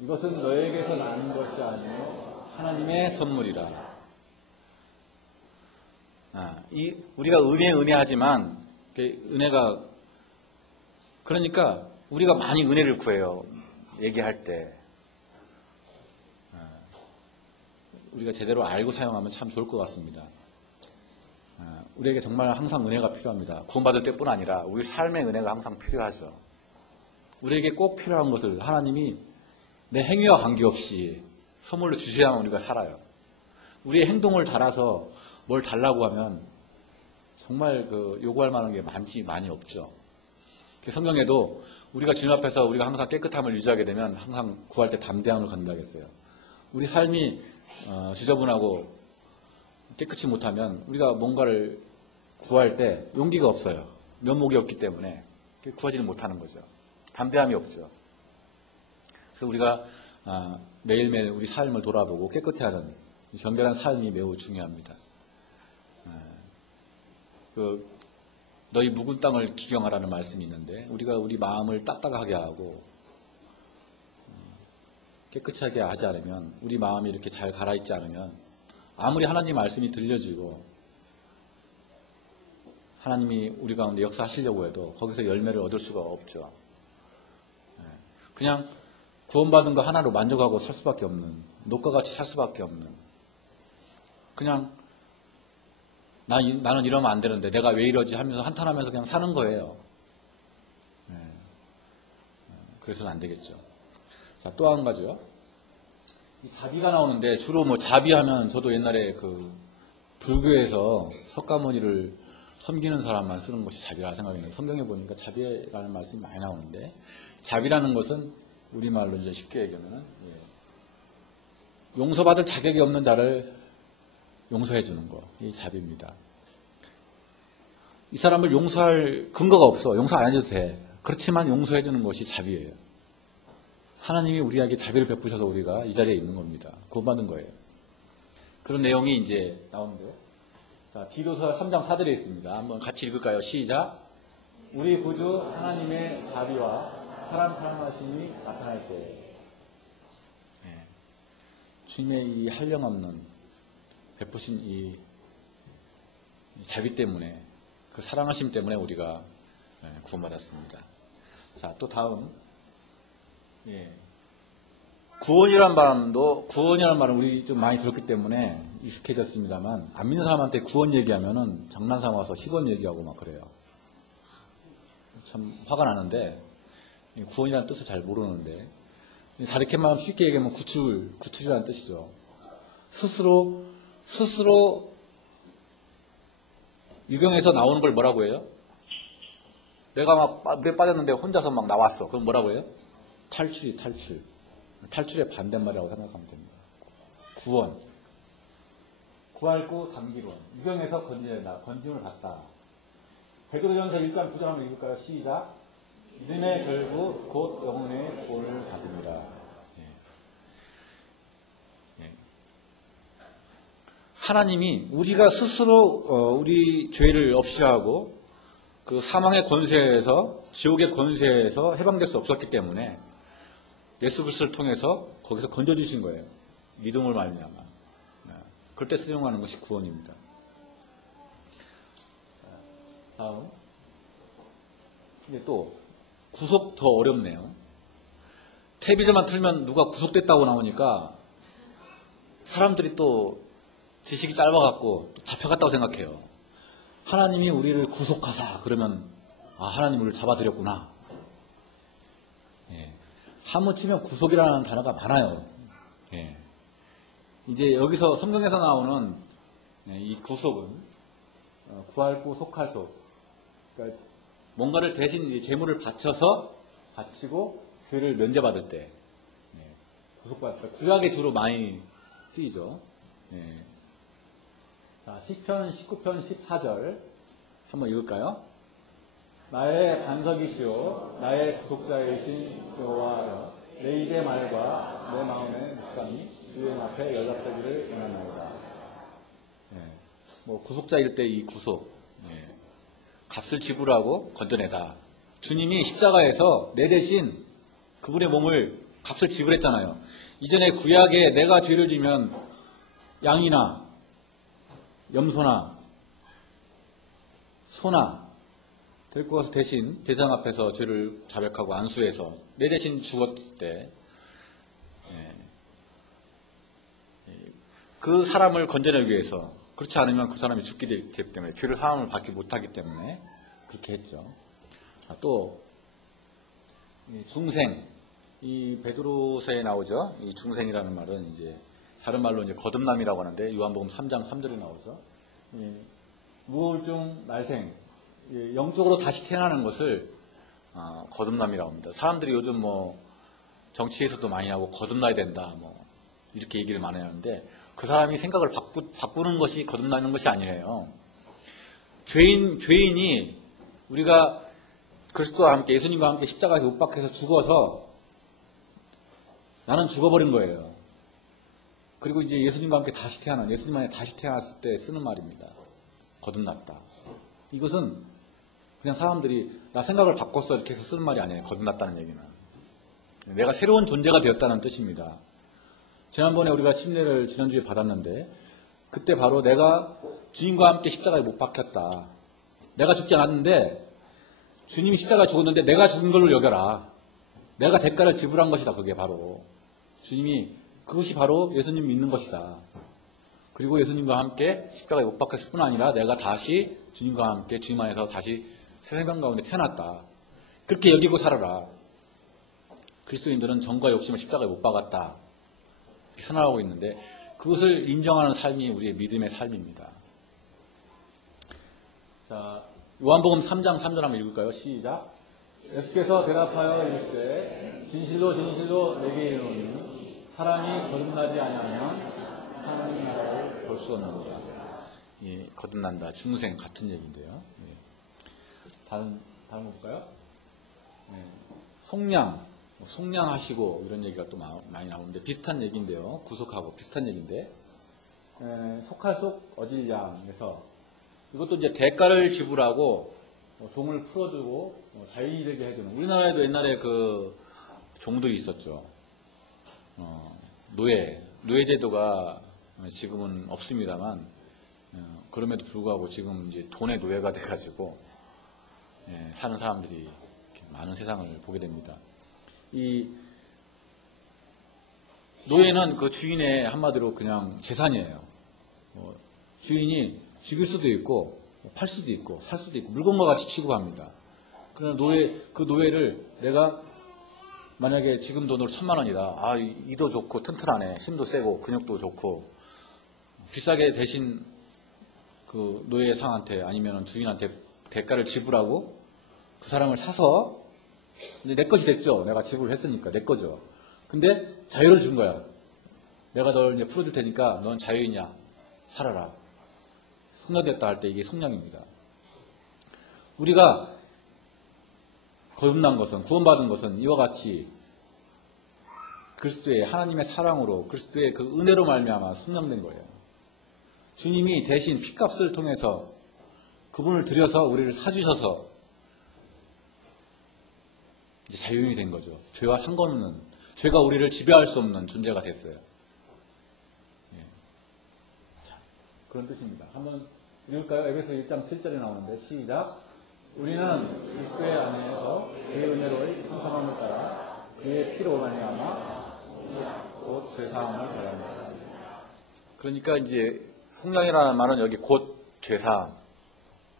이것은 너에게서 나는 것이 아니요 하나님의 선물이라. 우리가 은혜하지만 은혜가 그러니까 우리가 많이 은혜를 구해요. 얘기할 때 우리가 제대로 알고 사용하면 참 좋을 것 같습니다. 우리에게 정말 항상 은혜가 필요합니다. 구원받을 때뿐 아니라 우리 삶의 은혜가 항상 필요하죠. 우리에게 꼭 필요한 것을 하나님이 내 행위와 관계없이 선물로 주셔야만 우리가 살아요. 우리의 행동을 달아서 뭘 달라고 하면 정말 요구할 만한 게 많이 없죠. 성경에도 우리가 주님 앞에서 우리가 항상 깨끗함을 유지하게 되면 항상 구할 때 담대함을 갖는다겠어요. 우리 삶이 지저분하고 깨끗이 못하면 우리가 뭔가를 구할 때 용기가 없어요. 면목이 없기 때문에 구하지는 못하는 거죠. 담대함이 없죠. 그래서 우리가 매일매일 우리 삶을 돌아보고 깨끗해하는 정결한 삶이 매우 중요합니다. 너희 묵은 땅을 기경하라는 말씀이 있는데 우리가 우리 마음을 딱딱하게 하고 깨끗하게 하지 않으면 우리 마음이 이렇게 잘 갈아있지 않으면 아무리 하나님 말씀이 들려지고 하나님이 우리 가운데 역사하시려고 해도 거기서 열매를 얻을 수가 없죠. 그냥 구원받은 거 하나로 만족하고 살 수밖에 없는, 녹과 같이 살 수밖에 없는, 그냥 나는 이러면 안 되는데 내가 왜 이러지 하면서 한탄하면서 그냥 사는 거예요. 그래서는 안 되겠죠. 자, 또 한 가지요. 이 자비가 나오는데 주로 뭐 자비하면 저도 옛날에 불교에서 석가모니를 섬기는 사람만 쓰는 것이 자비라 생각했는데 성경에 보니까 자비라는 말씀이 많이 나오는데 자비라는 것은 우리말로 이제 쉽게 얘기하면 용서받을 자격이 없는 자를 용서해 주는 거. 이 자비입니다. 이 사람을 용서할 근거가 없어. 용서 안 해줘도 돼. 그렇지만 용서해 주는 것이 자비예요. 하나님이 우리에게 자비를 베푸셔서 우리가 이 자리에 있는 겁니다. 구원받은 거예요. 그런 내용이 이제 나오는데요. 자, 디도서 3장 4절에 있습니다. 한번 같이 읽을까요? 시작. 우리 구주 하나님의 자비와 사람 사랑하심이 나타날 때 주님의 이 한량없는 베푸신 이 자비 때문에 그 사랑하심 때문에 우리가 구원받았습니다. 자, 또 다음 구원이란 말은 우리 좀 많이 들었기 때문에 익숙해졌습니다만 안 믿는 사람한테 구원 얘기하면은 장난 삼아서 10원 얘기하고 막 그래요. 참 화가 나는데 구원이라는 뜻을 잘 모르는데 다르게 말하면 쉽게 얘기하면 구출이라는 뜻이죠. 스스로 유경에서 나오는 걸 뭐라고 해요? 내가 막 물에 빠졌는데 혼자서 막 나왔어. 그럼 뭐라고 해요? 탈출. 탈출의 반대말이라고 생각하면 됩니다. 구원. 구할구 단기론. 유경에서 건져낸다. 건짐을 받다. 베드로전서 1장 9절 한번 읽을까요? 시작. 믿음의 결국 곧 영혼의 구원을 받습니다. 하나님이 우리가 스스로 우리 죄를 없이하고 그 사망의 권세에서 지옥의 권세에서 해방될 수 없었기 때문에 예수 그리스도를 통해서 거기서 건져주신 거예요. 믿음을 말미암아. 그럴 때 수용하는 것이 구원입니다. 다음. 이제 또 구속 더 어렵네요. 텔레비전만 틀면 누가 구속됐다고 나오니까 사람들이 또 지식이 짧아갖고 잡혀갔다고 생각해요. 하나님이 우리를 구속하사 그러면 하나님 우리를 잡아들였구나. 한무치면 구속이라는 단어가 많아요. 이제 여기서 성경에서 나오는 이 구속은 구할구 속할속, 그러니까 뭔가를 대신 재물을 바치고 죄를 면제받을 때 구속받을 때 구약에 주로 많이 쓰이죠. 자, 시편 19편 14절 한번 읽을까요? 나의 반석이시오 나의 구속자이신 여호와여 내 입의 말과 내 마음의 묵상이 주님 앞에 연락되기를 원하나이다. 구속자일 때 이 구속 값을 지불하고 건져내다. 주님이 십자가에서 내 대신 그분의 몸을 값을 지불했잖아요. 이전에 구약에 내가 죄를 지면 양이나 염소나 소나 데리고 가서 대신 대장 앞에서 죄를 자백하고 안수해서 내 대신 죽었을 때 그 사람을 건져내기 위해서, 그렇지 않으면 그 사람이 죽게 되기 때문에 죄를 사함을 받지 못하기 때문에 그렇게 했죠. 또 중생, 이 베드로서에 나오죠. 이 중생이라는 말은 이제 다른 말로 이제 거듭남이라고 하는데 요한복음 3장 3절에 나오죠. 우울증 날생, 영적으로 다시 태어나는 것을 거듭남이라고 합니다. 사람들이 요즘 정치에서도 많이 하고 거듭나야 된다 이렇게 얘기를 많이 하는데 그 사람이 생각을 바꾸는 것이 거듭나는 것이 아니에요. 죄인이 우리가 그리스도와 함께 예수님과 함께 십자가에서 못 박혀서 죽어서 나는 죽어버린 거예요. 그리고 이제 예수님과 함께 다시 태어난, 예수님 안에 다시 태어났을 때 쓰는 말입니다. 거듭났다. 이것은 그냥 사람들이 나 생각을 바꿨어 이렇게 해서 쓰는 말이 아니에요. 거듭났다는 얘기는. 내가 새로운 존재가 되었다는 뜻입니다. 지난번에 우리가 침례를 지난주에 받았는데 그때 바로 내가 주님과 함께 십자가에 못 박혔다. 내가 죽지 않았는데 주님이 십자가에 죽었는데 내가 죽은 걸로 여겨라. 내가 대가를 지불한 것이다. 그게 바로 주님이, 그것이 바로 예수님 믿는 것이다. 그리고 예수님과 함께 십자가에 못 박혔을 뿐 아니라 내가 다시 주님과 함께 주님 안에서 다시 새 생명 가운데 태어났다. 그렇게 여기고 살아라. 그리스도인들은 정과 욕심을 십자가에 못 박았다. 이렇게 선언하고 있는데 그것을 인정하는 삶이 우리의 믿음의 삶입니다. 자, 요한복음 3장 3절 한번 읽을까요? 시작. 예수께서 대답하여 이르시되 진실로 진실로 내게 이르노니 사람이 거듭나지 아니하면 하나님 나라를 볼 수 없느니라. 거듭난다. 중생 같은 얘기인데요. 다른 거 볼까요? 속량하시고 이런 얘기가 또 많이 나오는데 비슷한 얘기인데요. 구속하고 비슷한 얘기인데 속할 속 어질 양에서 이것도 이제 대가를 지불하고 종을 풀어주고 자유인이 되게 해주는. 우리나라에도 옛날에 그 종들이 있었죠. 노예제도가 지금은 없습니다만, 그럼에도 불구하고 지금 이제 돈의 노예가 돼가지고 사는 사람들이 이렇게 많은 세상을 보게 됩니다. 이 노예는 그 주인의 한마디로 그냥 재산이에요. 주인이 죽일 수도 있고 팔 수도 있고 살 수도 있고 물건과 같이 취급합니다. 그러나 그 노예를 내가 만약에 지금 돈으로 1,000만 원이다. 아, 이도 좋고 튼튼하네. 힘도 세고 근육도 좋고 비싸게 대신 그 노예 상한테 아니면 주인한테 대가를 지불하고 그 사람을 사서 이제 내 것이 됐죠. 내가 지불을 했으니까 내 거죠. 근데 자유를 준 거야. 내가 널 이제 풀어줄 테니까 넌 자유이냐? 살아라. 속량됐다 할 때 이게 속량입니다. 우리가 거듭난 것은, 구원받은 것은 이와 같이 그리스도의 하나님의 사랑으로 그리스도의 그 은혜로 말미암아 속량된 거예요. 주님이 대신 피값을 통해서 그분을 들여서 우리를 사주셔서 이제 자유인이 된 거죠. 죄와 상관없는, 죄가 우리를 지배할 수 없는 존재가 됐어요. 자, 그런 뜻입니다. 한번 읽을까요? 에베소 1장 7절에 나오는데 시작. 우리는 그리스도의 안에서 그의 은혜로의 풍성함을 따라 그의 피로 말미암아 곧 죄사함을 받았습니다. 그러니까 이제 속량이라는 말은 여기 곧 죄사함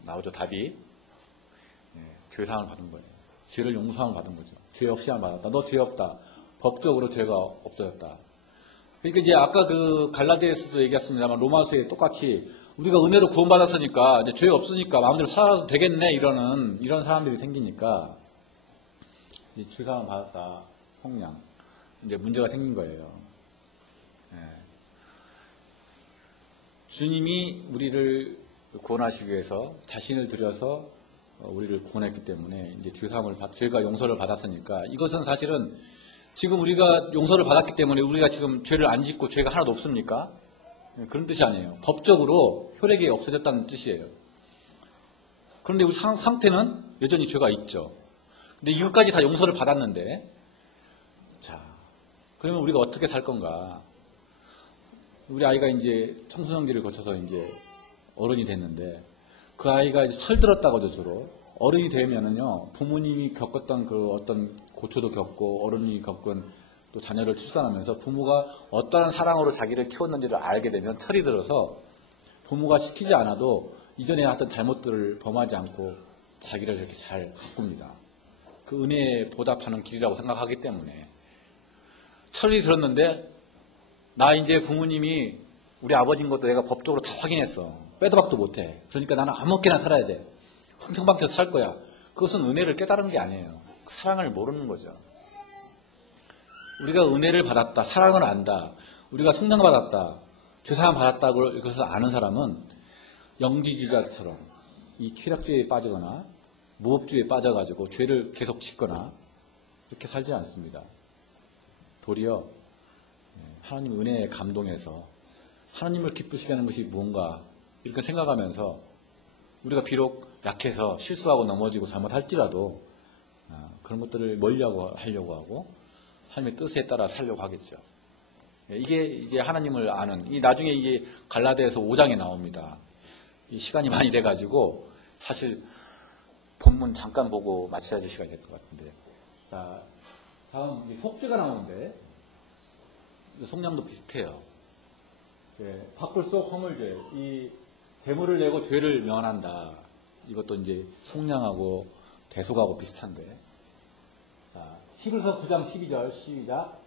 나오죠. 답이 죄사함을 받은 거예요. 죄를 용서함을 받은 거죠. 죄 없이 안 받았다. 너 죄 없다. 법적으로 죄가 없어졌다. 그러니까 이제 아까 그 갈라디아에서도 얘기했습니다만 로마서에 똑같이 우리가 은혜로 구원받았으니까 이제 죄 없으니까 마음대로 살아도 되겠네 이런 사람들이 생기니까 이제 죄사함을 받았다. 속량. 이제 문제가 생긴 거예요. 주님이 우리를 구원하시기 위해서 자신을 들여서 우리를 구원했기 때문에 이제 죄가 용서를 받았으니까 이것은 사실은 지금 우리가 용서를 받았기 때문에 우리가 지금 죄를 안 짓고 죄가 하나도 없습니까? 그런 뜻이 아니에요. 법적으로 혈액이 없어졌다는 뜻이에요. 그런데 우리 상태는 여전히 죄가 있죠. 근데 이것까지 다 용서를 받았는데, 자, 그러면 우리가 어떻게 살 건가? 우리 아이가 이제 청소년기를 거쳐서 이제 어른이 됐는데, 그 아이가 이제 철들었다고죠, 주로. 어른이 되면은요, 부모님이 겪었던 그 어떤 고초도 겪고, 어른이 겪은 또 자녀를 출산하면서 부모가 어떠한 사랑으로 자기를 키웠는지를 알게 되면 철이 들어서 부모가 시키지 않아도 이전에 했던 잘못들을 범하지 않고 자기를 이렇게 잘 가꿉니다. 그 은혜에 보답하는 길이라고 생각하기 때문에. 철이 들었는데 나 이제 부모님이 우리 아버지인 것도 내가 법적으로 다 확인했어. 빼도 박도 못해. 그러니까 나는 아무렇게나 살아야 돼. 흥청망청 살 거야. 그것은 은혜를 깨달은 게 아니에요. 사랑을 모르는 거죠. 우리가 은혜를 받았다, 사랑을 안다, 우리가 속량받았다, 죄사함 받았다고 이것을 아는 사람은 영지주의자처럼 이 쾌락주의에 빠지거나 무법주의에 빠져가지고 죄를 계속 짓거나 이렇게 살지 않습니다. 도리어 하나님 은혜에 감동해서 하나님을 기쁘시게 하는 것이 무언가 이렇게 생각하면서 우리가 비록 약해서 실수하고 넘어지고 잘못할지라도 그런 것들을 멀리하고 하려고 하고 하나님의 뜻에 따라 살려고 하겠죠. 이게 이제 하나님을 아는, 이 나중에 이게 갈라디아서 5장에 나옵니다. 이 시간이 많이 돼가지고 사실 본문 잠깐 보고 마쳐야 될 시간이 될 것 같은데. 자, 다음 속죄가 나오는데 속량도 비슷해요. 밖을 속 허물죄, 이 재물을 내고 죄를 면한다. 이것도 이제 속량하고 대속하고 비슷한데. 히브리서 9장 12절 시작.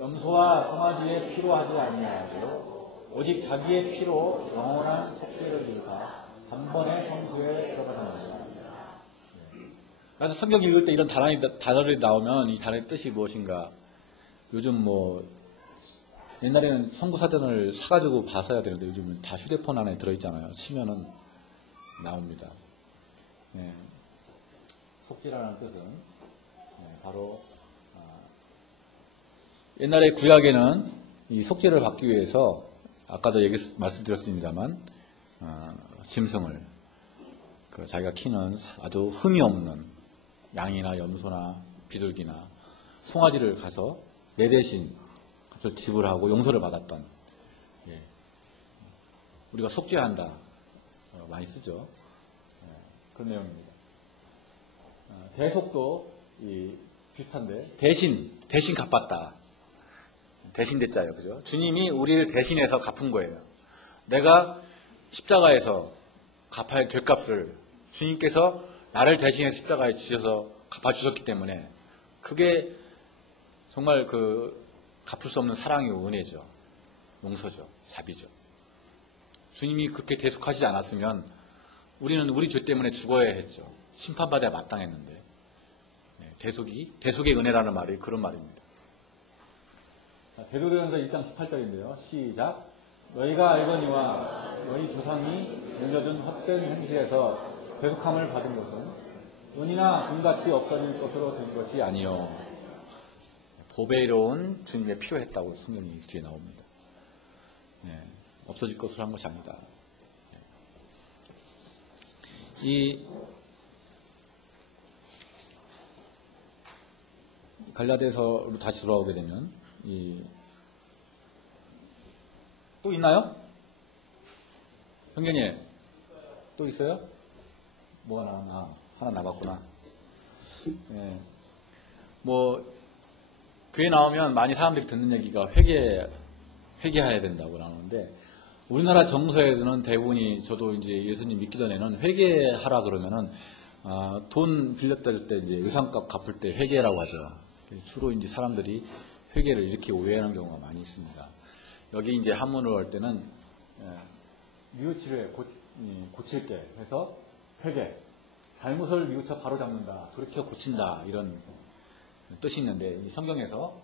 염소와 송아지의 피로 하지 아니하고 오직 자기의 피로 영원한 속죄를 이루사 단번에 성소에 들어가셨느니라. 그래서 성경 읽을 때 이런 단어들이 나오면 이 단어의 뜻이 무엇인가? 요즘 옛날에는 선구사전을 사가지고 봤어야 되는데 요즘은 다 휴대폰 안에 들어있잖아요. 치면은 나옵니다. 속죄라는 뜻은 바로 옛날에 구약에는 이 속죄를 받기 위해서 아까도 말씀드렸습니다만 짐승을 자기가 키는 아주 흠이 없는 양이나 염소나 비둘기나 송아지를 가서 내 대신 값을 지불하고 용서를 받았던, 우리가 속죄한다 많이 쓰죠. 그런 내용입니다. 대속도 비슷한데 대신 갚았다. 대신 대자예요, 그죠? 주님이 우리를 대신해서 갚은 거예요. 내가 십자가에서 갚아야 될 값을 주님께서 나를 대신해서 십자가에 지셔서 갚아주셨기 때문에 그게 정말 갚을 수 없는 사랑이고 은혜죠. 용서죠. 자비죠. 주님이 그렇게 대속하시지 않았으면 우리는 우리 죄 때문에 죽어야 했죠. 심판받아야 마땅했는데. 대속의 은혜라는 말이 그런 말입니다. 자, 데도로전서 1장 18절인데요. 시작. 너희가 알거니와 너희 조상이 물려준 헛된 행실에서 대속함을 받은 것은 은이나 금같이 없어질 것으로 된 것이 아니요. 보배로운 주님의 필요했다고 성경이 뒤에 나옵니다. 없어질 것으로 한 것이 아니다. 이 갈라디아서로 다시 돌아오게 되면 또 있나요? 형제님 또 있어요? 뭐가 나왔나? 하나 남았구나. 교회 나오면 많이 사람들이 듣는 얘기가 회개해야 된다고 나오는데, 우리나라 정서에서는 대부분이, 저도 이제 예수님 믿기 전에는 회개하라 그러면은 돈 빌렸을 때 이제 유상값 갚을 때 회개라고 하죠. 주로 이제 사람들이 회개를 이렇게 오해하는 경우가 많이 있습니다. 여기 이제 한문으로 할 때는 뉘우치를 고칠 때 해서 회개, 잘못을 뉘우쳐 바로 잡는다, 돌이켜 고친다, 이런 뜻이 있는데, 이 성경에서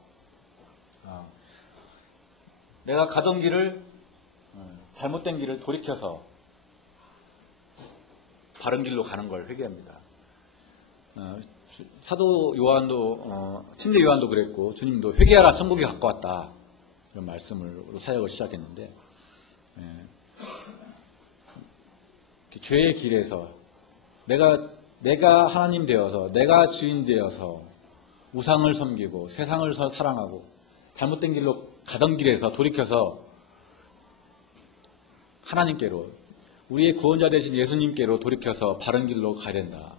내가 가던 길을, 잘못된 길을 돌이켜서 바른 길로 가는 걸 회개합니다. 사도 요한도, 침례 요한도 그랬고, 주님도 회개하라 천국이 가까웠다, 이런 말씀으로 사역을 시작했는데, 죄의 길에서 내가 하나님 되어서, 내가 주인 되어서 우상을 섬기고 세상을 사랑하고 잘못된 길로 가던 길에서 돌이켜서 하나님께로, 우리의 구원자 되신 예수님께로 돌이켜서 바른 길로 가야 된다.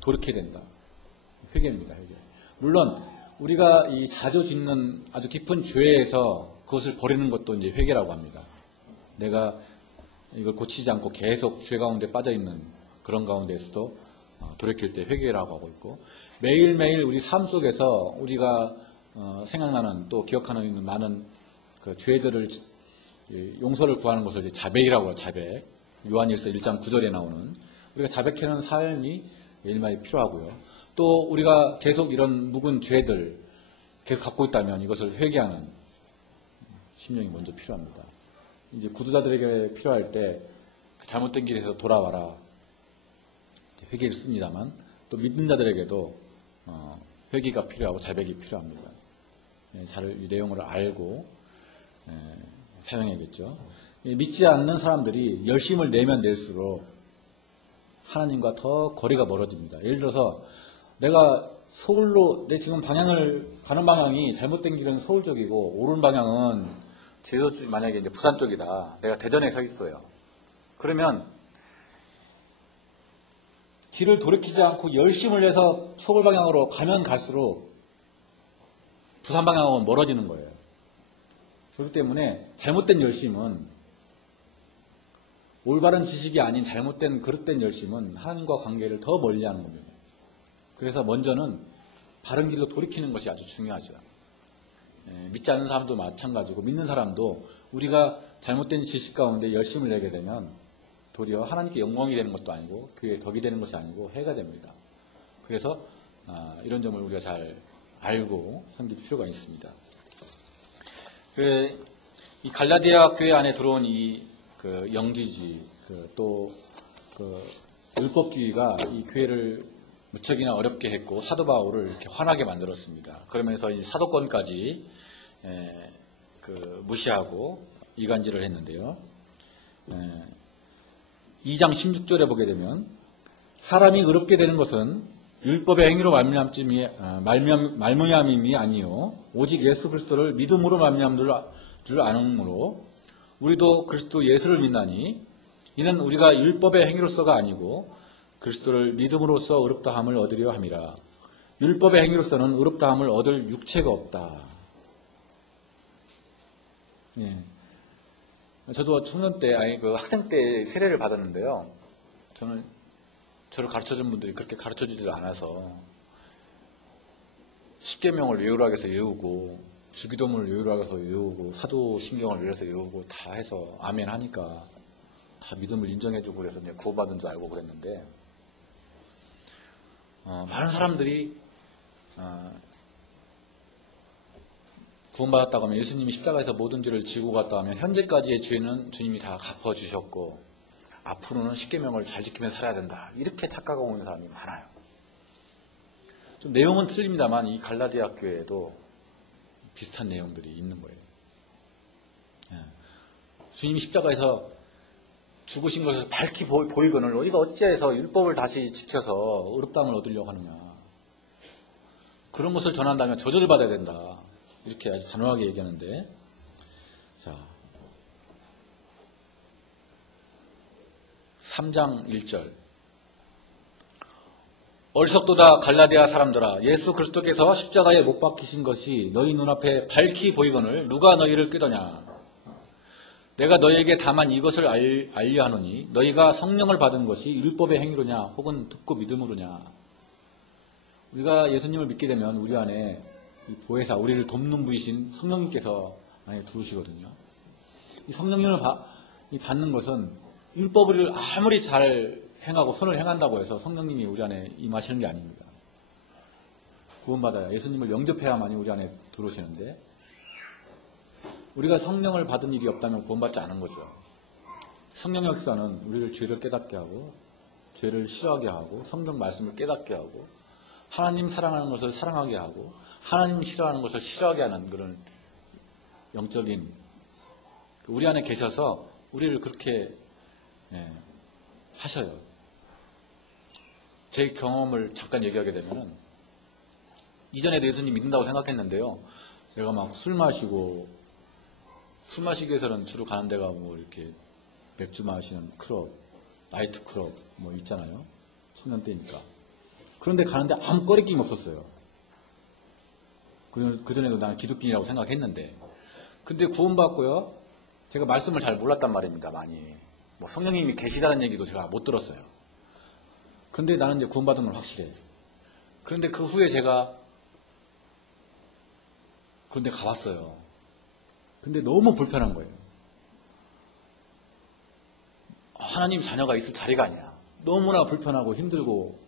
돌이켜야 된다. 회개입니다. 회개. 물론 우리가 이 자주 짓는 아주 깊은 죄에서 그것을 버리는 것도 이제 회개라고 합니다. 내가 이걸 고치지 않고 계속 죄 가운데 빠져있는 그런 가운데에서도 돌이킬 때 회개라고 하고 있고, 매일매일 우리 삶 속에서 우리가 생각나는, 또 기억하는 많은 그 죄들을 용서를 구하는 것을 이제 자백이라고 해요. 자백. 요한일서 1장 9절에 나오는, 우리가 자백하는 삶이 매일매일 필요하고요. 또 우리가 계속 이런 묵은 죄들 계속 갖고 있다면 이것을 회개하는 심령이 먼저 필요합니다. 이제 구두자들에게 필요할 때 잘못된 길에서 돌아와라, 회개를 씁니다만, 또 믿는 자들에게도 회개가 필요하고 자백이 필요합니다. 잘 이 내용을 알고 사용해야겠죠. 믿지 않는 사람들이 열심을 내면 낼수록 하나님과 더 거리가 멀어집니다. 예를 들어서 내가 서울로, 내 지금 방향을 가는 방향이, 잘못된 길은 서울 쪽이고 오른 방향은 제주 쪽, 만약에 이제 부산 쪽이다. 내가 대전에 서 있어요. 그러면 길을 돌이키지 않고 열심을 내서 서울 방향으로 가면 갈수록 부산 방향은 멀어지는 거예요. 그렇기 때문에 잘못된 열심은, 올바른 지식이 아닌 잘못된 그릇된 열심은 하나님과 관계를 더 멀리하는 겁니다. 그래서 먼저는 바른 길로 돌이키는 것이 아주 중요하죠. 믿지 않는 사람도 마찬가지고, 믿는 사람도 우리가 잘못된 지식 가운데 열심을 내게 되면 도리어 하나님께 영광이 되는 것도 아니고 교회에 덕이 되는 것이 아니고 해가 됩니다. 그래서 이런 점을 우리가 잘 알고 섬길 필요가 있습니다. 이 갈라디아 교회 안에 들어온 이 영지주의, 또 율법주의가 이 교회를 무척이나 어렵게 했고 사도 바울을 이렇게 화나게 만들었습니다. 그러면서 이 사도권까지 무시하고 이간질을 했는데요. 2장 16절에 보게 되면 사람이 의롭게 되는 것은 율법의 행위로 말미암음이 아니요 오직 예수 그리스도를 믿음으로 말미암은 줄 아느므로 우리도 그리스도 예수를 믿나니 이는 우리가 율법의 행위로서가 아니고 그리스도를 믿음으로써 의롭다함을 얻으려 함이라. 율법의 행위로서는 의롭다함을 얻을 육체가 없다. 예. 저도 청년 때, 학생 때 세례를 받았는데요. 저를 가르쳐준 분들이 그렇게 가르쳐주지 않아서 십계명을 외우라고 해서 외우고 주기도문을 외우라고 해서 외우고 사도신경을 외워서 외우고 다 해서 아멘 하니까 다 믿음을 인정해주고 그래서 이제 구원받은 줄 알고 그랬는데 많은 사람들이 구원받았다고 하면 예수님이 십자가에서 모든 죄를 지고 갔다 하면 현재까지의 죄는 주님이 다 갚아주셨고 앞으로는 십계명을 잘 지키면서 살아야 된다. 이렇게 착각하고 있는 사람이 많아요. 좀 내용은 틀립니다만 이 갈라디아 교회에도 비슷한 내용들이 있는 거예요. 주님이 십자가에서 죽으신 것을 밝히 보이거늘 우리가 어찌해서 율법을 다시 지켜서 의롭다함을 얻으려고 하느냐. 그런 것을 전한다면 저주를 받아야 된다. 이렇게 아주 단호하게 얘기하는데, 자, 3장 1절. 어리석도다 갈라디아 사람들아, 예수 그리스도께서 십자가에 못 박히신 것이 너희 눈앞에 밝히 보이거늘 누가 너희를 꾀더냐. 내가 너희에게 다만 이것을 알려 하노니 너희가 성령을 받은 것이 율법의 행위로냐 혹은 듣고 믿음으로냐. 우리가 예수님을 믿게 되면 우리 안에 이 보혜사, 우리를 돕는 분이신 성령님께서 안에 들어오시거든요. 이 성령님을 받는 것은 율법을 아무리 잘 행하고 선을 행한다고 해서 성령님이 우리 안에 임하시는 게 아닙니다. 구원받아야 예수님을 영접해야만이 우리 안에 들어오시는데 우리가 성령을 받은 일이 없다면 구원받지 않은 거죠. 성령의 역사는 우리를 죄를 깨닫게 하고 죄를 싫어하게 하고 성경 말씀을 깨닫게 하고 하나님 사랑하는 것을 사랑하게 하고 하나님 싫어하는 것을 싫어하게 하는 그런 영적인 우리 안에 계셔서 우리를 그렇게 하셔요. 제 경험을 잠깐 얘기하게 되면은 이전에도 예수님 믿는다고 생각했는데요. 제가 막 술 마시기 위해서는 주로 가는 데가 뭐 이렇게 맥주 마시는 클럽, 나이트 클럽 뭐 있잖아요. 청년 때니까. 그런데 가는데 아무 꺼리낌이 없었어요. 그전에도 나는 기독교인이라고 생각했는데. 근데 구원받고요. 제가 말씀을 잘 몰랐단 말입니다. 많이. 뭐 성령님이 계시다는 얘기도 제가 못 들었어요. 근데 나는 이제 구원받은 건 확실해. 그런데 그 후에 제가 그런데 가봤어요. 근데 너무 불편한 거예요. 하나님 자녀가 있을 자리가 아니야. 너무나 불편하고 힘들고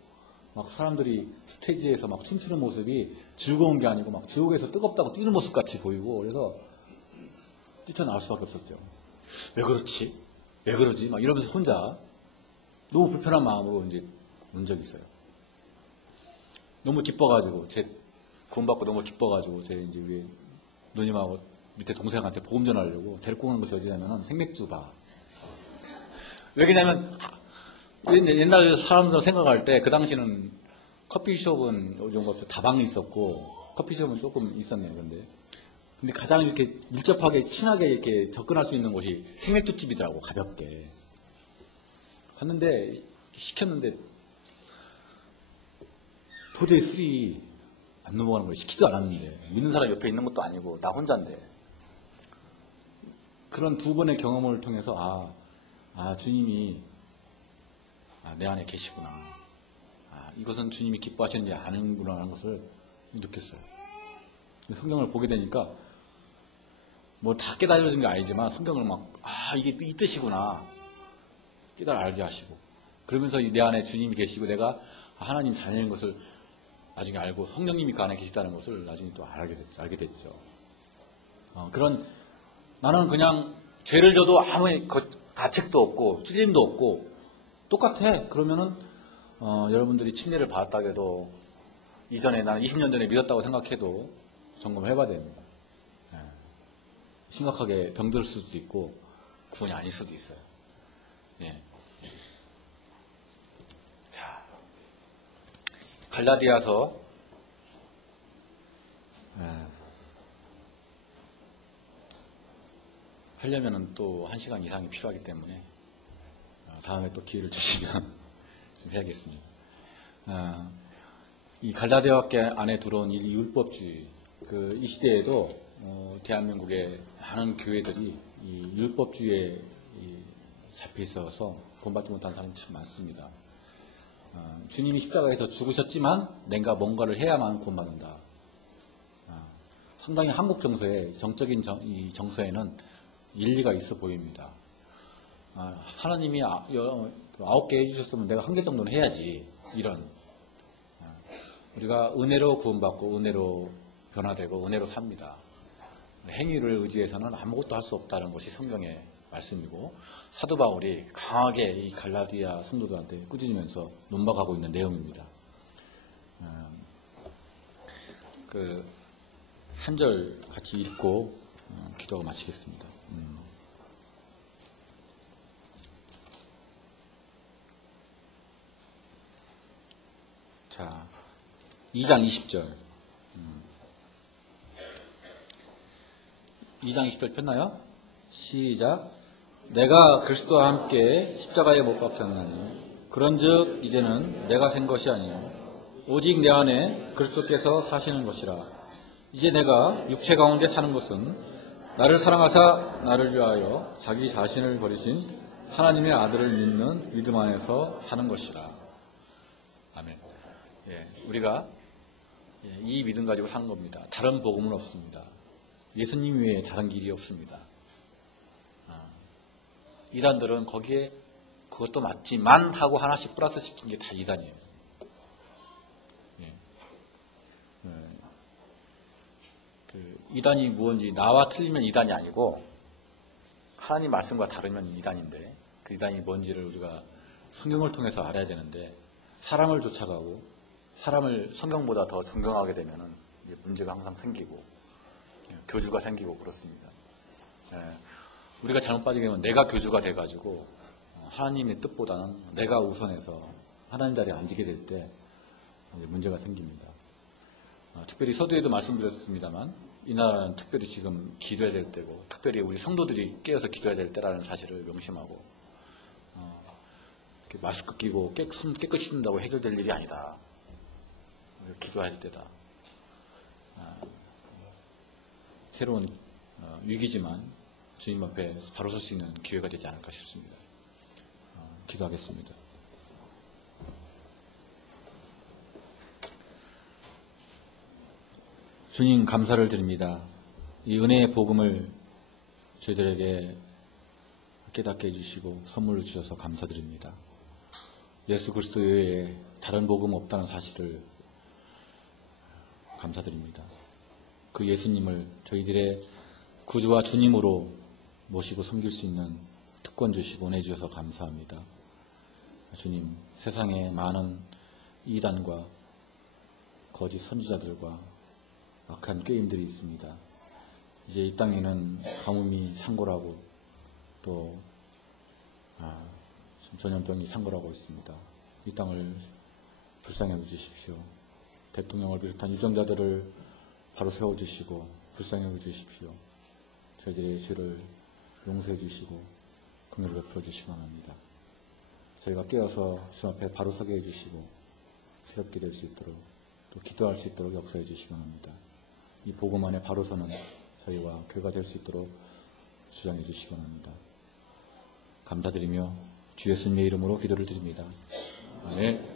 막 사람들이 스테이지에서 막 춤추는 모습이 즐거운 게 아니고 막 지옥에서 뜨겁다고 뛰는 모습 같이 보이고 그래서 뛰쳐나올 수밖에 없었죠. 왜 그렇지? 왜 그러지? 막 이러면서 혼자 너무 불편한 마음으로 이제 온 적이 있어요. 너무 기뻐가지고 구원받고 너무 기뻐가지고 제 이제 위에 누님하고 밑에 동생한테 복음 전하려고 데리고 오는 것이 어디냐면 생맥주 바. 왜 그러냐면 옛날 사람들 생각할 때 그 당시는 커피숍은 요즘 같은 다방이 있었고 커피숍은 조금 있었네요. 근데 가장 이렇게 밀접하게 친하게 이렇게 접근할 수 있는 곳이 생맥주집이더라고. 가볍게 갔는데 시켰는데 도저히 술이 안 넘어가는 거예요. 시키지도 않았는데 믿는 사람 옆에 있는 것도 아니고 나 혼자인데 그런 두 번의 경험을 통해서 주님이 내 안에 계시구나. 이것은 주님이 기뻐하시는지 아는구나 하는 것을 느꼈어요. 성경을 보게 되니까 뭐 다 깨달아진 게 아니지만 성경을 이게 이 뜻이구나 깨달아 알게 하시고 그러면서 내 안에 주님이 계시고 내가 하나님 자녀인 것을 나중에 알고 성령님이 그 안에 계시다는 것을 나중에 또 알게 됐죠. 나는 그냥 죄를 져도 아무 가책도 없고 찔림도 없고 똑같아. 그러면은 여러분들이 침례를 받았다고 해도 이전에 나는 20년 전에 믿었다고 생각해도 점검을 해봐야 됩니다. 심각하게 병들 수도 있고 구원이 아닐 수도 있어요. 갈라디아서 하려면은 또 1시간 이상이 필요하기 때문에 다음에 또 기회를 주시면 좀 해야겠습니다. 이 갈라디아학계 안에 들어온 이 율법주의, 이 시대에도 대한민국의 많은 교회들이 이 율법주의에 잡혀 있어서 구원받지 못한 사람이 참 많습니다. 주님이 십자가에서 죽으셨지만 내가 뭔가를 해야만 구원받는다. 상당히 한국 정서에, 정적인 이 정서에는 일리가 있어 보입니다. 하나님이 9개 해주셨으면 내가 1개 정도는 해야지. 이런. 우리가 은혜로 구원받고 은혜로 변화되고 은혜로 삽니다. 행위를 의지해서는 아무것도 할 수 없다는 것이 성경의 말씀이고, 사도 바울이 강하게 이 갈라디아 성도들한테 꾸짖으면서 논박하고 있는 내용입니다. 한 절 같이 읽고 기도하고 마치겠습니다. 자, 2장 20절. 2장 20절 폈나요? 시작. 내가 그리스도와 함께 십자가에 못 박혔나니 그런즉 이제는 내가 산 것이 아니요 오직 내 안에 그리스도께서 사시는 것이라. 이제 내가 육체 가운데 사는 것은 나를 사랑하사 나를 위하여 자기 자신을 버리신 하나님의 아들을 믿는 믿음 안에서 사는 것이라. 아멘. 우리가 이 믿음 가지고 사는 겁니다. 다른 복음은 없습니다. 예수님 외에 다른 길이 없습니다. 이단들은 거기에 그것도 맞지만 하고 하나씩 플러스 시킨 게 다 이단이에요. 이단이 무엇인지 나와 틀리면 이단이 아니고 하나님 말씀과 다르면 이단인데, 그 이단이 뭔지를 우리가 성경을 통해서 알아야 되는데, 사람을 쫓아가고 사람을 성경보다 더 존경하게 되면 문제가 항상 생기고 교주가 생기고 그렇습니다. 우리가 잘못 빠지게 되면 내가 교주가 돼가지고 하나님의 뜻보다는 내가 우선해서 하나님 자리에 앉게 될 때 문제가 생깁니다. 특별히 서두에도 말씀드렸습니다만, 이 나라는 특별히 지금 기도해야 될 때고, 특별히 우리 성도들이 깨어서 기도해야 될 때라는 사실을 명심하고, 마스크 끼고 손 깨끗이 씻는다고 해결될 일이 아니다. 기도해야 될 때다. 새로운 위기지만 주님 앞에 바로 설 수 있는 기회가 되지 않을까 싶습니다. 기도하겠습니다. 주님, 감사를 드립니다. 이 은혜의 복음을 저희들에게 깨닫게 해주시고 선물로 주셔서 감사드립니다. 예수 그리스도 외에 다른 복음 없다는 사실을 감사드립니다. 그 예수님을 저희들의 구주와 주님으로 모시고 섬길 수 있는 특권 주시고 은혜 주셔서 감사합니다. 주님, 세상에 많은 이단과 거짓 선지자들과 악한 꾀임들이 있습니다. 이제 이 땅에는 가뭄이 창궐하고 또 전염병이 창궐하고 있습니다. 이 땅을 불쌍히 여겨주십시오. 대통령을 비롯한 유정자들을 바로 세워주시고 불쌍히 여겨주십시오. 저희들의 죄를 용서해 주시고 긍휼을 베풀어 주시기 바랍니다. 저희가 깨어서 주 앞에 바로 서게 해주시고 새롭게 될 수 있도록, 또 기도할 수 있도록 역사해 주시기 바랍니다. 이 복음 안에 바로 서는 저희와 교회가 될 수 있도록 주장해 주시기 바랍니다. 감사드리며 주 예수님의 이름으로 기도를 드립니다. 아멘.